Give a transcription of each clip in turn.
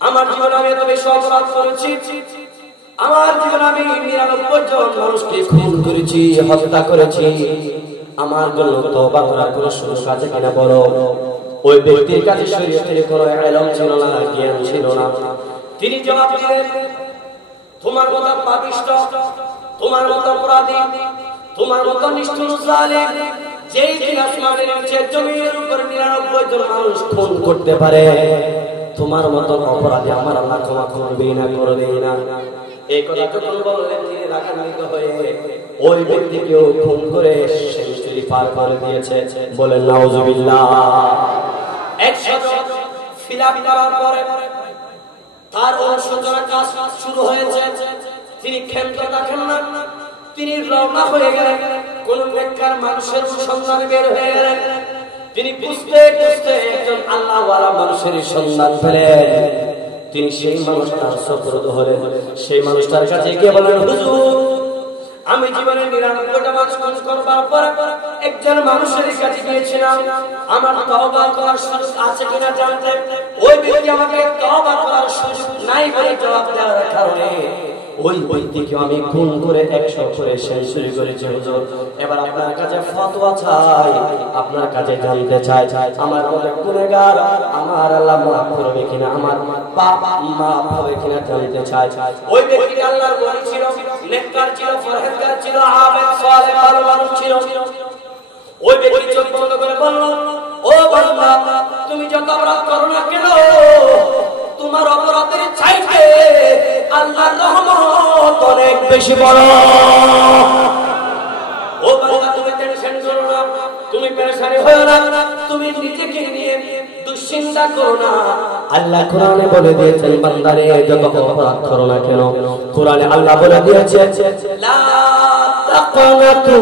আমার জীবনে আমি এত বেশি অপরাধ করেছি, আমার জীবনে আমি 99 জন মানুষকে খুন করেছি, হত্যা করেছি। আমার জন্য তওবা করার কোনো সুযোগ আছে কিনা বলো? ওই ব্যক্তির কাছে শরীয়তের কোনো ইলম ছিল না, জ্ঞান ছিল না। তিনি জবাব দিলেন, তোমার মতো পাপিষ্ঠ, তোমার মতো অপরাধী, তোমার মতো নিষ্ঠুর জালিম যেই দিন আসমানের নিচে জমিনের উপর 99 জন মানুষ খুন করতে পারে, তোমার মতো অপরাধী আমার আল্লাহ ক্ষমা করবে না, করবে না। এই কথা যখন বললেন, তিনি রাগান্বিত হয়ে ওই ব্যক্তিকেও খুন করে সেঞ্চুরি পার করে দিয়েছে। বলেন নাউজুবিল্লাহ। 100 ফিলাপ করার পরে তার অনুশোচনা কাজ শুরু হয়েছে। তিনি ক্ষান্ত থাকেন না, তিনি রওনা হয়ে গেলেন। কোন নেককার মানুষের সন্ধান বের হয়ে গেলেন। তিনি খুঁজতে খুঁজতে একজন আল্লাহওয়ালা মানুষের সন্ধান পেলেন। তিনি সেই মানুষটার সুপুর্দ হলেন। সেই মানুষটার কাছে গিয়ে বলেন, হুজুর, আমি জীবনে 99টা মাস খুন করবার পর একজন মানুষের কাছে গিয়েছিলাম, আমার তওবা করার সুযোগ আছে কিনা জানতে। ওই ব্যক্তি আমাকে তওবা করার সুযোগ নাই বলে জবাব দেওয়ার কারণে ওই ব্যক্তিকে আমি খুন করে 100 করে সেঞ্চুরি করেছি। হুজুর, এবার আপনার কাছে ফতোয়া চাই, আপনার কাছে জানতে চাই, আমার মনে গুনাহগার আমার আল্লাহ মাফ করবে কিনা, আমার পাপ মাফ হবে কিনা জানতে চাই। ওই ব্যক্তি আল্লাহর ওলি ছিল, নেককার ছিল, পরহেজগার ছিল, আবেদ সালেহ ভালো মানুষ ছিল। ওই ব্যক্তি চোখ বন্ধ করে বলল, ও বান্দা, তুমি যত অপরাধ করো না কেন, তোমার অপরাধের চাইতে আল্লাহর রহমত অনেক বেশি বড়। ও বান্দা, তুমি টেনশন করো না, তুমি পেরেশানি হয়ো না, তুমি নিজেকে নিয়ে দুশ্চিন্তা করো না। আল্লাহ কোরআনে বলে দিয়েছেন, বান্দারে যত অপরাধ করো না কেন, কোরআনে আল্লাহ বলে দিয়েছেন, লা তাকনাতু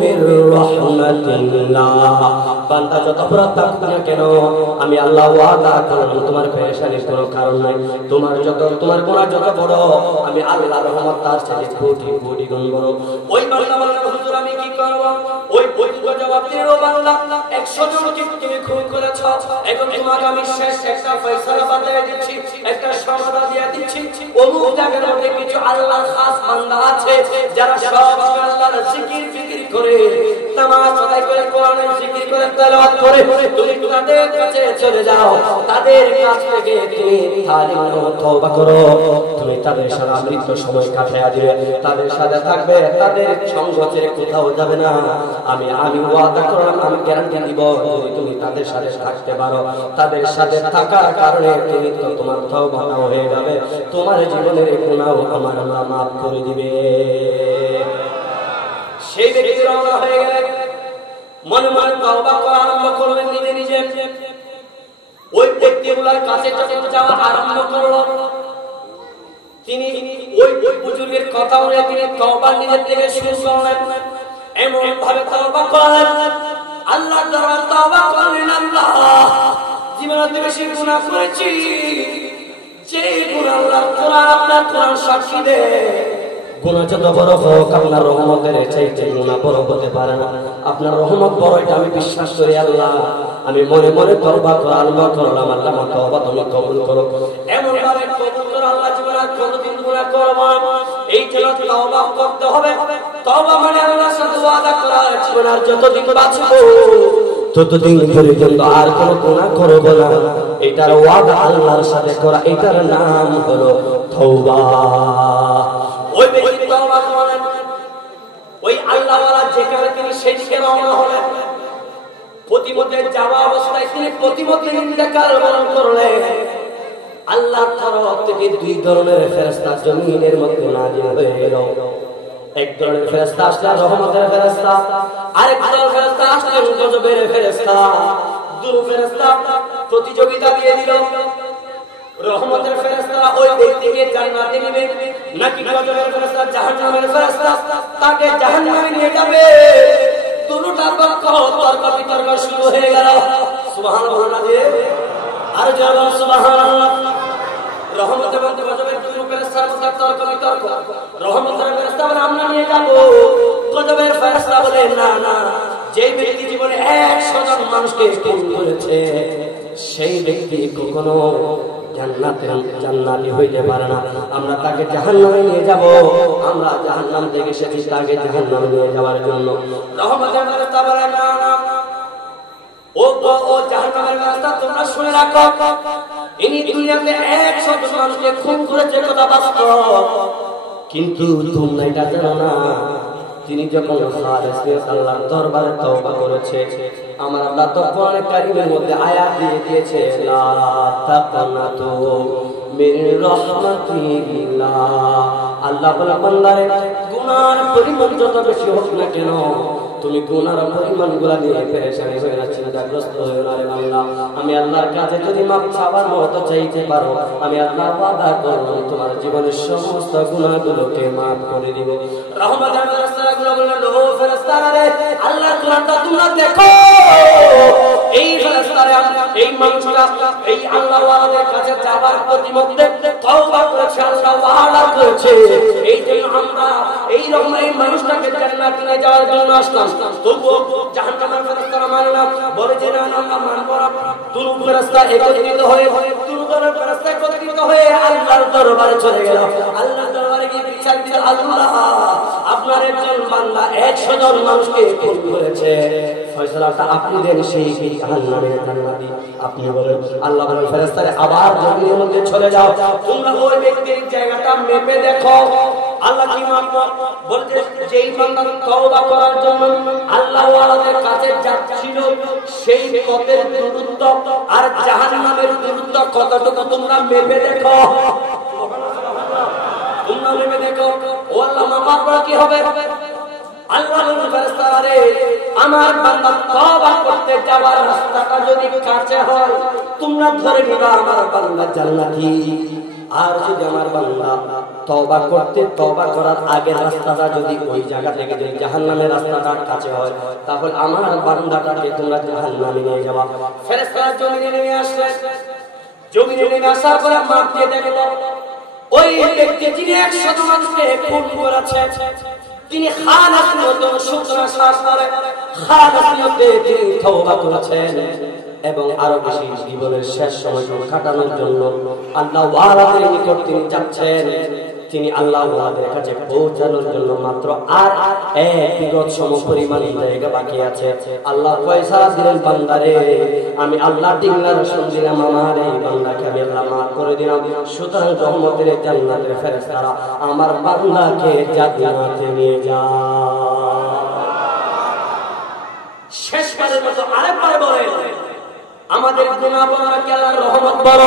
মির রাহমাতিল্লাহ। বান্দা যত অপরাধ করো না কেন, আমি আল্লাহ ওয়াদা করলাম তোমার পেরেশানির কোনো কারণ নাই। তোমার গুনাহ যত বড়, আমি আল্লাহর রহমত তার চেয়ে কোটি কোটি গুণ বড়। ওই বান্দা বলল, হুজুর আমি কি করব? ওই ব্যক্তি জবাব দিল, ও বান্দা, 100 জনকে তুমি খুন করেছ, এখন তোমাকে আমি শেষ একটা ফয়সালা বাতিয়ে দিচ্ছি, একটা সমাধান দিয়ে দিচ্ছি। অমুক জায়গার মধ্যে কিছু আল্লাহর খাস বান্দা আছে, যারা সব আল্লাহর জিকির ফিকির করে, নামাজ আদায় করে, কোরআনের জিকির করে, তেলাওয়াত করে। তুমি তাদের কাছে চলে যাও, তাদের কাছ থেকে তুমি তালিম নাও, তওবা করো। তুমি তাদের সাথে মৃত্যু সময় কাটায়া দিবে, তাদের সাথে থাকবে, তাদের সঙ্গ ছেড়ে কোথাও যাবে না। আমি ওয়াদা করলাম, আমি গ্যারান্টি দিব, যদি তুমি তাদের সাথে থাকতে পারো, তাদের সাথে থাকার কারণে তুমি তো তোমার তওবা হয়ে যাবে, তোমার জীবনের গুনাহ আমার আল্লাহ মাফ করে দিবে। সেই ব্যক্তি রওনা হয়ে গেলেন, মনে মনে তওবা করা আরম্ভ করলেন নিজে নিজে। ওই ব্যক্তিগুলোর কাছে যখন যাওয়া আরম্ভ করলো, তিনি ওই বুজুর্গের কথা অনুযায়ী তিনি তওবা নিজের থেকে শুরু করলেন। এমন ভাবে তওবা করলেন, আল্লাহর দরবারে তওবা করলেন, আল্লাহ, জীবনে বেশি গুনাহ করেছি, যে গুনাহ আল্লাহর কোরআন, আপনার কোরআন সাক্ষী দেয়, গুনাহ যত বড় হোক আপনার রহমতের চাইতে গুনাহ বড় হতে পারে না। আপনার রহমত বড়, এটা আমি বিশ্বাস করি। আল্লাহ, আমি মনে মনে তওবা করা আরম্ভ করলাম, আল্লাহ আমার তওবা তুমি কবুল করো। এমন ভাবে কবুল করো, আল্লাহ জীবনে কোনদিন গুনাহ করব না, এই জন্য তওবা করতে হবে। তওবা মানে আল্লাহর সাথে ওয়াদা করা, জীবনে আর যতদিন বাঁচব ততদিন পর্যন্ত আর কোনো গুনাহ করব না, এটার ওয়াদা আল্লাহর সাথে করা, এটার নাম হলো তওবা। ওই ব্যক্তি তওবা করলেন, ওই আল্লাহওয়ালা যেখানে তিনি সেদিকে রওনা হলেন। প্রতিমধ্যে যাওয়া অবস্থায় তিনি প্রতিমধ্যে ইন্তেকাল করলেন। আল্লাহর তরফ থেকে 2 ধরনের ফেরেশতা জমিনের মধ্যে নাযিল হয়ে এলো। এক ধরনের ফেরেশতা আসলেন রহমতের ফেরেশতা, আরেক ধরনের ফেরেশতা আসলেন গজবের ফেরেশতা। দুটো ফেরেশতা প্রতিযোগিতা দিয়ে দিল, রহমতের ফেরেশতা ওই ব্যক্তিকে জান্নাতে নেবে, নাকি গজবের ফেরেশতা জাহান্নামের ফেরেশতা তাকে জাহান্নামে নিয়ে যাবে। দুটোটার তর্ক বিতর্ক শুরু হয়ে গেল। সুবহানাল্লাহ, আর যারা সুবহানাল্লাহ। রহমত এবং গজবের দুটো ফেরেশতার মধ্যে তর্ক বিতর্ক। রহমতের ফেরেশতা বলে আমরা নিয়ে যাব, গজবের ফেরেশতা বলে না না, যে ব্যক্তি জীবনে 100 জন মানুষকে খুন করেছে সেই ব্যক্তি কখনো জান্নাতি হইতে পারে না। আমরা তাকে জাহান্নামে নিয়ে যাব। আমরা জাহান্নাম থেকে এসেছি তাকে জাহান্নামে নিয়ে যাওয়ার জন্য। রহমতের ফেরেশতা বলে না না, ও জাহান্নামের ফেরেশতা তোমরা শুনে রাখো, ইনি দুনিয়াতে 100 মানুষকে খুন করেছে, কথা বাস্তব। কিন্তু তোমরা এটা জানো না, তিনি যখন আল্লাহর দরবারে তওবা করেছে, আমার আল্লাহ তো কোরআনে কারীমের মধ্যে আয়াত দিয়ে দিয়েছে, লা তাকনাতু মির রাহমাতিল্লাহ। আল্লাহ বলে বান্দারে গুনার পরিমাণ যত বেশি হোক না কেন, তুমি গুনার পরিমাণগুলো নিয়ে পেরেশানি হয়ে না, চিন্তাগ্রস্ত হয়ে না রে বান্দা। আমি আল্লাহর কাছে যদি মাপ চাওয়ার মতো চাইতে পারো, আমি আল্লাহ ওয়াদা করব তোমার জীবনের সমস্ত গুনাহগুলোকে মাফ করে দিব। রহমতের ফেরেশতাগুলো বললেন, ও ফেরেশতারা রে, আল্লাহর কোরআনটা তোমরা দেখো। এই ফেরেশতারা এই মানুষটা এই আল্লাহ ওয়ালাদের কাছে যাবার প্রতিমধ্যে তওবা করেছে, আল্লাহ ওয়াদা করেছে। এই জন্য আমরা এই রকম এই মানুষটাকে জান্নাতে নিয়ে যাওয়ার জন্য আসলাম। তবুও জাহান্নামের ফেরেশতারা মানে না, বলে যে না আমরা মানব না। দুরূহ ফেরেশতা একত্রিত হয়ে আল্লাহর দরবারে চলে গেল। আল্লাহর দরবারে গিয়ে বিচার দিলেন, আল্লাহ আপনার একজন বান্দা 100 জন মানুষকে খুন করেছে, ফয়সালাটা আপনি দেন, সেই জাহান্নামে জান্নাতি আপনি বলেন। আল্লাহ বলেন, ফেরেশতারা আবার জমিনের মধ্যে চলে যাও, তোমরা ওই ব্যক্তির জায়গাটা মেপে দেখো। আল্লাহ কি মাপ বলতে, যেই বান্দা তওবা করার জন্য আল্লাহ ওয়ালাদের কাছে যাচ্ছিল, সেই পথের দূরত্ব আর জাহান্নামের দূরত্ব কতটুকু তোমরা মেপে দেখো। তোমরা মেপে দেখো। ও আল্লাহ মাপ করা কি হবে? আল্লাহ বলেন, ফেরেশতারা রে, আমার বান্দা তওবা করতে যাওয়ার রাস্তাটা যদি কাছে হয়, তোমরা ধরে নিবা আমার বান্দা জান্নাতি। আর যদি আমার বান্দা তওবা করার আগের রাস্তাটা যদি ওই জায়গা থেকে যদি জাহান্নামের রাস্তাটা কাছে হয়, তাহলে আমার বান্দাটাকে তোমরা জাহান্নামে নিয়ে যাবা। ফেরেশতারা জমিনে নেমে আসলেন। জমিনে নেমে আসার পরে মাপ দিয়ে দেখলো ওই ব্যক্তি যিনি 100 মানুষকে খুন করেছে, তিনি খানাতুন শুকনা শ্বাস করে খানাতুতে তিনি তওবা করেছেন এবং আরো বেশি জীবনের শেষ সময় কাটানোর জন্য আল্লাহ ওয়ালাদের নিকট তিনি যাচ্ছেন। তিনি আল্লাহ ওয়ালাদের কাছে পৌঁছানোর জন্য মাত্র আর এক বিগত সমপরিমাণ জায়গা বাকি আছে। আল্লাহ পয়সা দিলেন, বান্দারে আমি আল্লাহ ডিংলার শুনছিলাম, আমার এই বান্দাকে আমি আল্লাহ মাফ করে দিলাম। সুতরাং রহমতের জান্নাতের ফেরেশতারা আমার বান্দাকে জান্নাতে নিয়ে যায়। শেষবারের মতো আরেকবার বলেন, আমাদের গুনাহ বড় নাকি আল্লাহর রহমত বড়?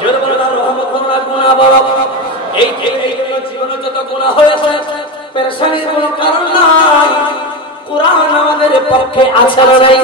জোরে বলেন, আল্লাহর রহমত বড় না গুনাহ বড়? এই জীবনে যত গুনাহ হয়েছে, পেরেশানির কোনো কারণ নাই। কোরআন আমাদের পক্ষে আছে না নাই?